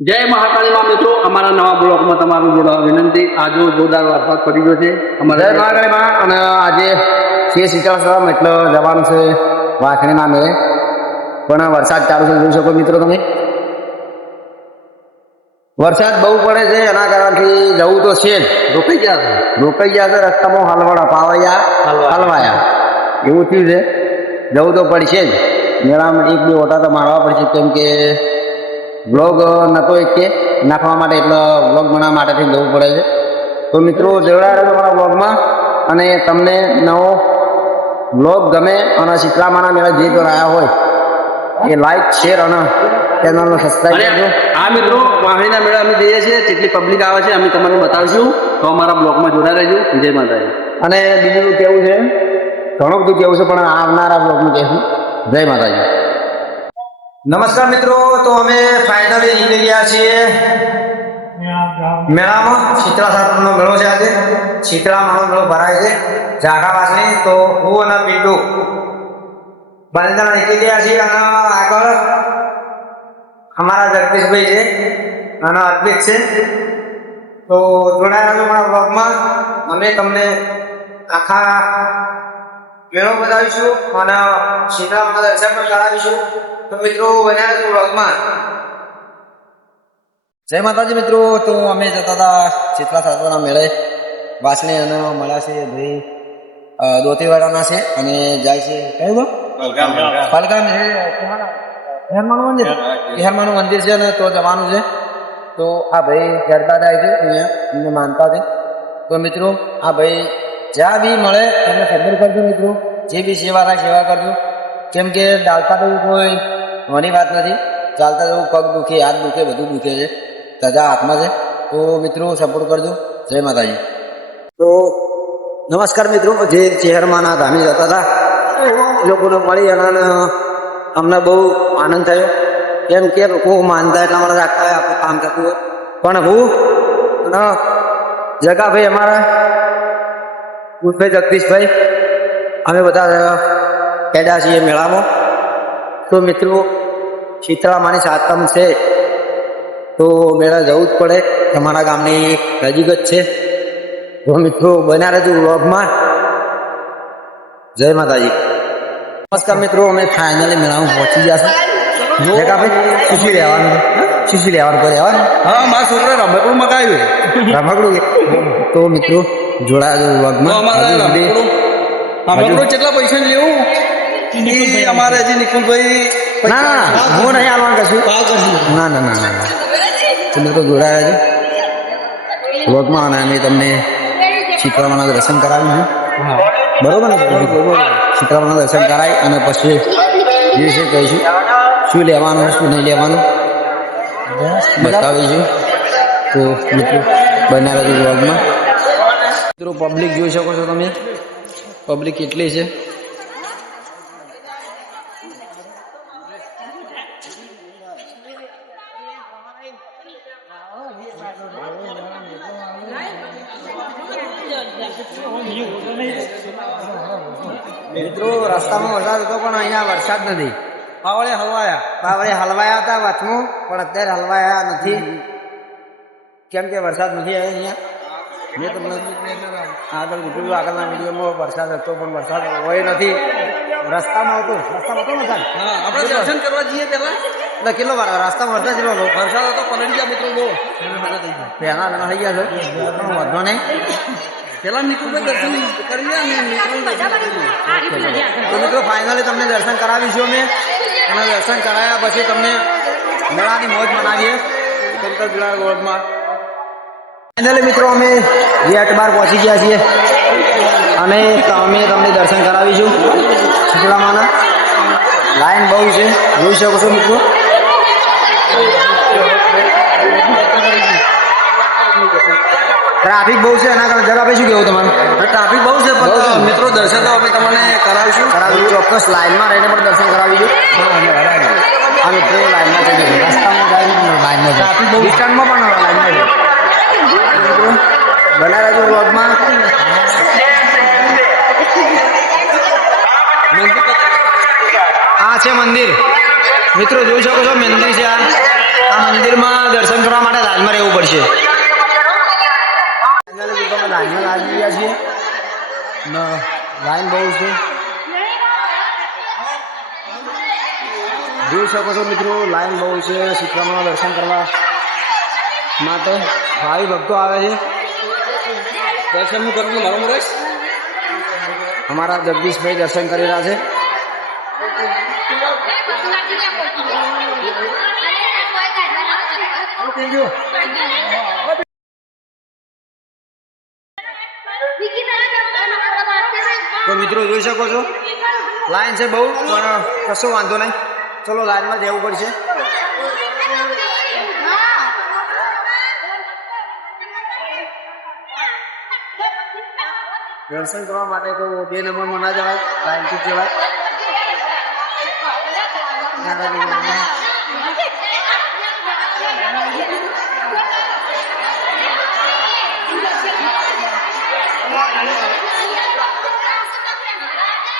જય મહાકાળીમાં મિત્રો અમારા નવા બ્લોકમાં તમારું જોડાવા વિનંતી. આજે જોરદાર વરસાદ પડી ગયો છે. જય અમારા મહાકાળીમાં અને આજે છે શીતળાશ્રમ એટલે જવાનું છે વાંકણીના મેળે. પણ વરસાદ ચાલુ છે જોઈ શકો મિત્રો તમે. વરસાદ બહુ પડે છે એના કારણથી જવું તો છે રોકાઈ ગયા છે. રોકાઈ ગયા છે રસ્તામાં હલવાડા પાવાયા હલવાયા. હલવાયા. એવું થયું છે. જવું તો પડશે જ. મેળામાં એક બે ઓટા તો મારવા પડશે કેમ કે બ્લોગ નતો એક કે. નાખવા માટે એટલે બ્લોગ બનાવવા માટેથી જવું પડે છે. તો મિત્રો જોડાયા રહેજો મારા બ્લોગમાં અને તમને નવો બ્લોગ ગમે અને શીતળામાના મેળા જે તો આવ્યા હોય એ લાઈક શેર અને ચેનલનો સબસ્ક્રાઈબ કરજો. આ મિત્રો વાહણીના મેળા અમે જઈએ છીએ. કેટલી પબ્લિક આવે છે અમે તમને બતાવીશું. તો અમારા બ્લોકમાં જોડા રહેજો. જય માતાજી. અને બીજું કેવું છે? ઘણું બધું કેવું છે પણ આવનારા બ્લોગમાં કહેશું જય માતાજી. નમસ્કાર મિત્રો, તો અમે ફાઇનલી નીકળી ગયા છીએ. મેળામાં શીતળા સાતમનો મેળો છે આજે. શીતળામાનો મેળો ભરાય છે. પાસે તો હું અને પીટુ બંને નીકળી ગયા છીએ. અને આગળ અમારા જગદીશભાઈ છે. અને અર્પિત છે. તો જોડાયા છો મારા બ્લોગમાં અમે તમને આખા મેળો બતાવીશું અને શીતળામાં દર્શન પણ કરાવીશું. તો મિત્રો બન્યા છો બ્લોગમાં જય માતાજી મિત્રો તો અમે જતા હતા ચિત્રા સાતવાના મેળે. વાસણી અને મળ્યા છે ભાઈ દોતીવાડાના છે અને જાય છે કયું ગામ? પાલગામ. છે. હેરમાનું મંદિર? હેરમાનું મંદિર છે ને તો જવાનું છે. તો આ ભાઈ ગરબા જાય છે અહીંયા એમને માનતા છે. તો મિત્રો આ ભાઈ જ્યાં બી મળે એને ખબર કરજો મિત્રો જે બી સેવા થાય સેવા કરજો. કેમ કે ડાલતા કોઈ ઘણી વાત નથી. ચાલતા જવું, પગ દુખે, હાથ દુખે, બધું દુખે છે. તજા હાથમાં છે. તો મિત્રો સપોર્ટ કરજો. જય માતાજી. તો નમસ્કાર મિત્રો, જે ચહેરમાંના ધામી જતા હતા, એ લોકોને મળી અને અમને બહુ આનંદ થયો. કેમ કે લોકો માનતા એટલા માટે રાખતા હોય આપણું કામ થતું હોય. પણ હું જગાભાઈ અમારા ભૂતભાઈ જગદીશભાઈ, અમે બધા કેડા છીએ મેળામાં. તો મિત્રો શીતળામાની સાતમ છે તો મેળા જવું જ પડે. તમારા ગામની નજીક જ છે. તો મિત્રો બન્યા રહેજો વ્લોગમાં. જય માતાજી. નમસ્કાર મિત્રો અમે ફાઇનલી મેળામાં પહોંચી ગયા છે જગાભાઈ શું શું લેવાનું કોઈ હા? મારા છોકરા રમકડું મગાવ્યું રમકડું તો મિત્રો જોડાજો વ્લોગમાં. રમકડું. કેટલા પૈસા લેવું? અમારે હજી નિકુલભાઈ ના ના હું નહીં આવવાનું કશું. ના ના ના ના તમે તો જોડાયા છે? વ્લોગમાં અને અમે તમને શીતળામાના દર્શન કરાવ્યું છે. બરોબર ને? શીતળામાના દર્શન કરાવી અને પછી જે છે કહીશું. શું લેવાનું શું નહીં લેવાનું? બતાવીશું. તો મિત્રો બનાવ્યા છે વર્ગમાં મિત્રો પબ્લિક જોઈ શકો છો તમે. પબ્લિક કેટલી છે? મિત્રો રસ્તામાં વરસાદ હતો પણ અહીંયા વરસાદ નથી. પાવળે હલવાયા. પાવળે હલવાયા હતા વચમાં પણ અત્યારે હલવાયા નથી. કેમ કે વરસાદ નથી આવ્યો અહીંયા? મેં તમને આગળ કીધું આગળના વિડીયોમાં વરસાદ હતો પણ વરસાદ હોય નથી. રસ્તામાં હતો રસ્તામાં હતો વરસાદ? આપણે દર્શન કરવા જઈએ પહેલા. એટલે કેટલો વાર રસ્તામાં વરસાદ કેટલો વરસાદ હતો પલળી ગયા મિત્રો બહુ. પહેલા પહેલા થઈ ગયા છે. વાંધો નહીં. પેલા નિકુલભાઈ દર્શન કરી લે. તો મિત્રો ફાઇનલી તમને દર્શન કરાવીશું અમે. અને દર્શન કરાવ્યા પછી તમને મેળાની મોજ મનાવીએ. રોડમાં ફાઇનલી મિત્રો અમે ગેટ બાર પહોંચી ગયા છીએ અને અમે તમને દર્શન કરાવીશું. શીતળામાના લાઈન બહુ છે. જોઈ શકો છો મિત્રો. ટ્રાફિક બહુ છે એના કારણે જરા શું કેવું તમારું? ટ્રાફિક બહુ છે પણ મિત્રો દર્શન તો અમે તમને કરાવીશું. કરાવી ચોક્કસ લાઈનમાં રહીને પણ દર્શન કરાવી આ મિત્રો લાઈનમાં જઈ રસ્તામાં જાય જાય. ટ્રાફિક બહુ. ડિસ્ટન્સમાં પણ. મિત્રો, બના રહેજો વ્લોગમાં? આ છે મંદિર. મિત્રો જોઈ શકો છો મંદિર છે આ. આ મંદિરમાં દર્શન કરવા માટે લાલમાં રહેવું પડશે તમે લાઈનમાં લાગી ગયા છીએ ને લાઈન બહુ છે. જોઈ શકો છો મિત્રો લાઈન બહુ છે શીતળામાં દર્શન કરવા માટે. ભાવિ ભક્તો આવે છે. દર્શન હું કરું છું મારો મુરેશ અમારા જગદીશભાઈ દર્શન કરી રહ્યા છે. તો મિત્રો જોઈ શકો છો? લાઈન છે બહુ, પણ કશો વાંધો નહીં. ચલો લાઈનમાં જવું પડશે. દર્શન કરવા માટે તો બે નંબરમાં ના જવાય લાઈનથી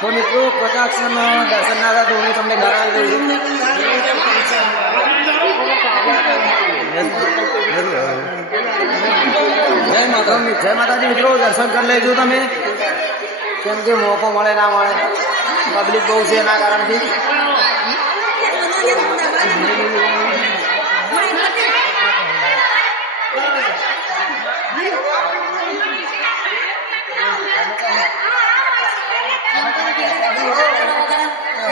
તો મિત્રો પ્રકાશન દર્શન ના હતા તો હું તમને કરાવી દઉં જય માતા, જય માતાજી, મિત્રો, દર્શન કરી લેજો તમે. કેમ કે મોકો મળે, ના મળે પબ્લિક બહુ છે એના કારણથી.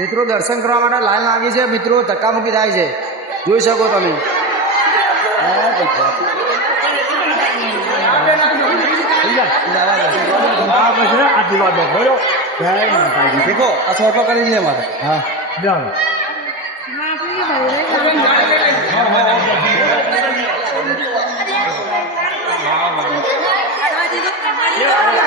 મિત્રો દર્શન કરવા માટે લાઈન લાગી છે. મિત્રો ધક્કામુક્કી થાય છે. જોઈ શકો તમે. દેખો આ સોટો કરી દે મારે. હા. લઈ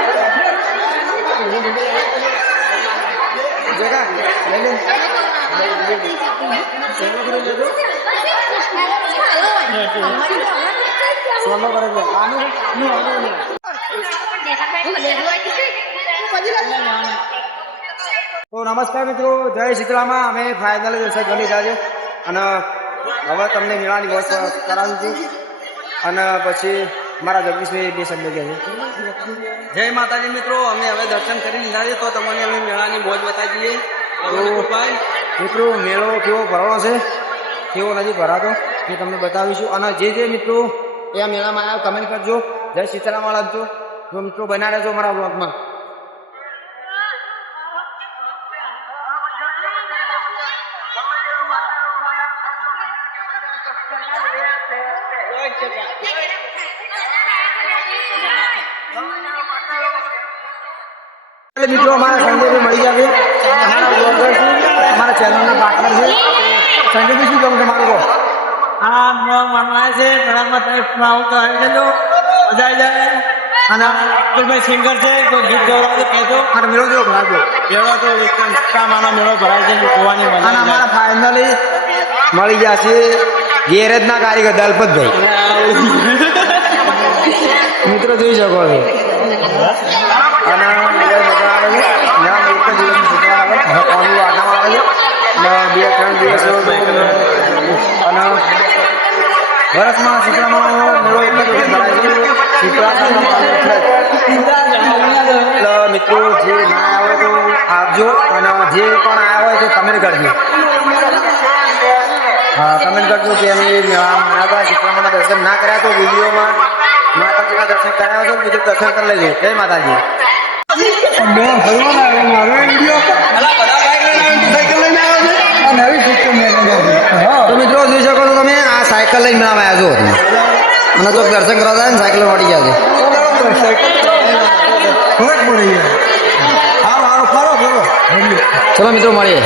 તો નમસ્કાર મિત્રો, જય શીતળામાં અમે ફાઇનલ દર્શક ગણી રહ્યા અને હવે તમને મેળાની વ્યવસ્થા કરાવી હતી અને પછી મારા જગદીશભાઈ બે શબ્દ કહે છે. જય માતાજી મિત્રો અમે હવે દર્શન કરી લીધા છે તો તમને અમે મેળાની મોજ બતાવી દઈએ. મિત્રો મેળો કેવો ભરવાનો છે? કેવો નથી ભરાતો? એ તમને બતાવીશું. અને જે જે મિત્રો એ આ મેળામાં આવ્યા કમેન્ટ કરજો. જય સીતારામ લખજો તો મિત્રો બનાવ્યા છો મારા બ્લોગમાં મિત્રો અમારા સંજયભાઈ મળી જાવે અમારા ચેનલના પાર્ટનર છે. સંજયભાઈ શું કહું તમારું કહો આ બનાવે છે ઘણામાં તમે આવું તો આવી જજો. મજા આવી જાય. અને અબ્દુલભાઈ સિંગર છે તો ગીત ગવડાવ તો કહેજો. અને મેળો જેવો ભરાજો મેળો તો એકદમ માનો મેળો ભરાય છે જોવાની મજા અને અમારા ફાઇનલી મળી જશે છે ગેરેજના કારીગર દલપતભાઈ મિત્રો જોઈ શકો છો અને બધા મજા આવે છે ત્યાં એક જ દિવસ મજા આવે હવે પાણી આટામાં આવે છે અને બે વર્ષમાં શીતળામાનો મેળો ભરાય છે એટલે એટલે મિત્રો જે ના આવે તો આપજો અને જે પણ આવ્યા હોય તો કમેન્ટ કરજો હા કમેન્ટ કરજો કે અમે મેળામાં આવ્યા શીતળામાના દર્શન ના કર્યા તો વિડીયોમાં માતાજીના દર્શન કર્યા તો બીજું દર્શન કરી લેજો જય માતાજી તો સાયકલ લઈને મેળામાં આવ્યા છો. મને તો દર્શન કરવા જાય ને સાયકલ વાળી ગયા છે. ચલો મિત્રો મળીએ.